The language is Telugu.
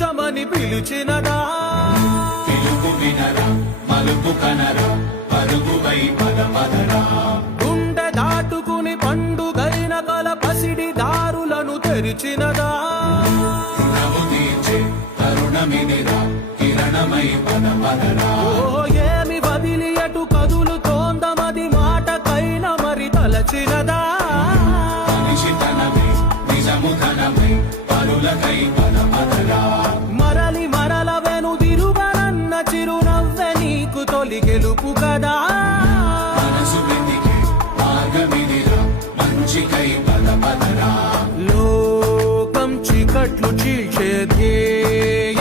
జీవించమని పిలిచినదా పిలుపు వినరా మలుపు కనరా పరుగువై పదపదరా గుండె దాటుకుని పండుగైన కల పసిడి దారులను తెరిచినదా రుణము తీర్చే తరుణమిదిరా కిరణమై పదపదరా ఓ ఏమి వదిలి అటు కదులుతోందమది మాటకైన మరి తలచినదా మనిషితనమై నిజముధనమై పరులకై పదపదరా మరలి మరల వెనుదిరుగనన్న చిరునవ్వె నీకు తొలి గెలుపు కదా మనసు వెతికే మార్గమిదిరా మంచికై పదపదరా లోకం చీకట్లు చీల్చే ధ్యేయ